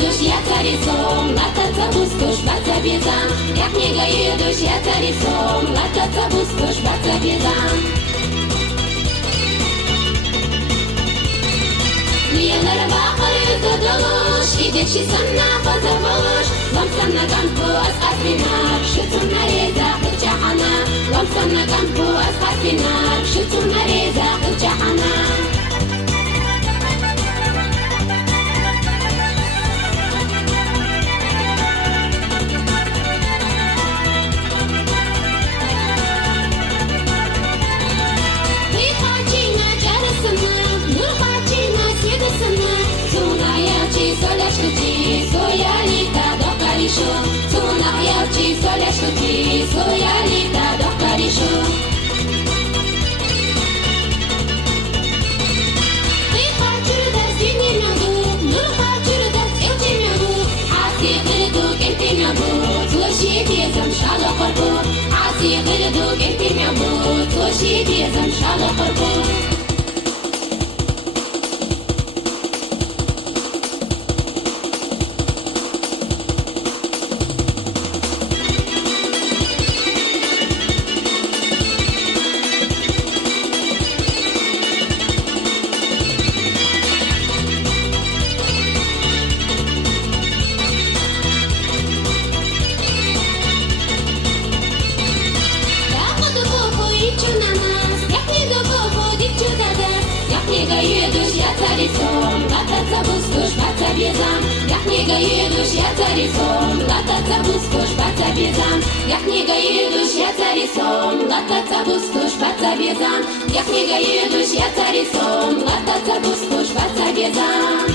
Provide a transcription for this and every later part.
gajuduś, ja caricą, lata cabustusz, baca biedam. Jak nie gajuduś, ja caricą, lata cabustusz, baca biedam. Liyalar bakır dodoloş, gidekşi sana fazavoş. Lam sana gampu az aslinar, şutuna reza kılcahana. Lam sana gampu az aslinar, şutuna reza kılcahana. Соляшки, соялита до Парижу. Ты хочу да синий мягу, ну хочу да силчи мягу. Аси гырду кенти мягу, слушай безам шала парбу. Аси гырду кенти мягу, слушай безам шала парбу. Jak nie gajuduś, ja caricą, lata cabustusz, baca biedam. Jak nie gajuduś, ja caricą, lata cabustusz, baca biedam. Jak nie gajuduś, ja caricą, lata cabustusz, baca biedam.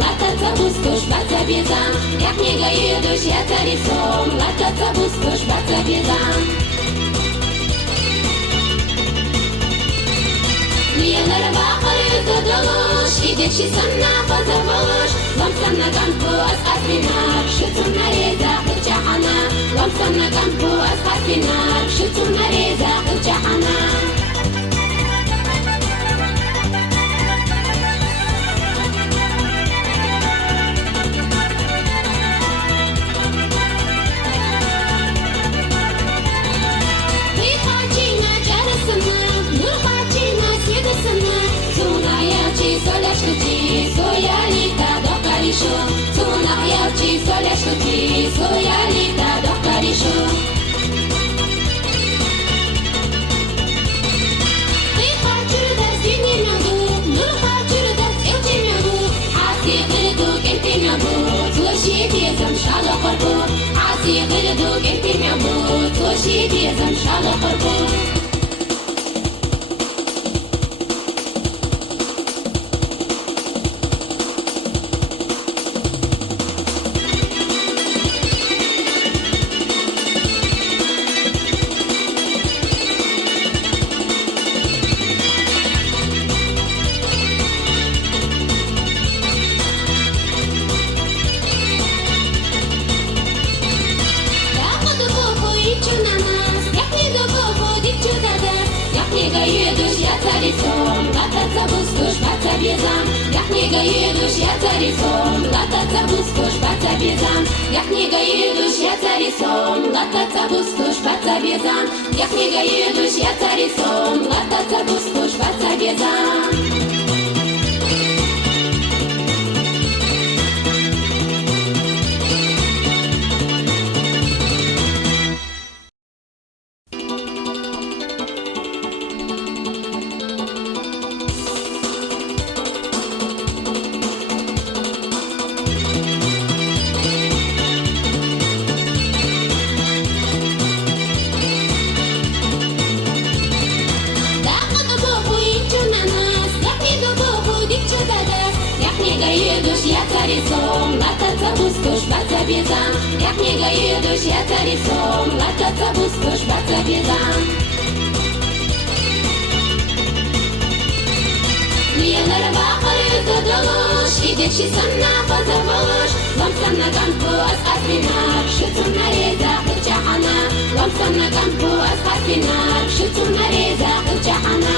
Lata cabustusz, baca biedam. Jak nie gajuduś, ja caricą, lata cabustusz, baca biedam. Liyalar bakır dodoloş, gidekşi sana fazavoş. Lam sana gampu az aslinar, şutuna reza kılcahana. Lam sana gampu az aslinar, şutuna reza kılcahana. Соляшки, соялита до Парижу. Ты хочу да синий мягу, ну хочу да силчи мягу. Аси гырду кенти мягу, слушай безам шала парбу. Аси гырду кенти мягу, слушай безам шала парбу. Lata cabustusz, baca biedam. Jak nie gajuduś, ja caricą, lata cabustusz, baca biedam. Jak nie gajuduś, ja caricą, lata cabustusz, baca biedam. Jak nie gajuduś, ja caricą, lata cabustusz, baca biedam. царицом, лататься буду, шпаца безам. Я книга едусь, я царицом, лататься буду, шпаца безам. Лиянар бахары додолош, идекши санна позаволош. Ламсанна гампу асхасинар, шицунна реза хылчахана. Ламсанна гампу асхасинар, шицунна реза хылчахана.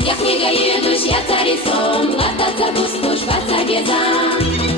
Я книга едущая царицом, лататься буду, шпаца безам.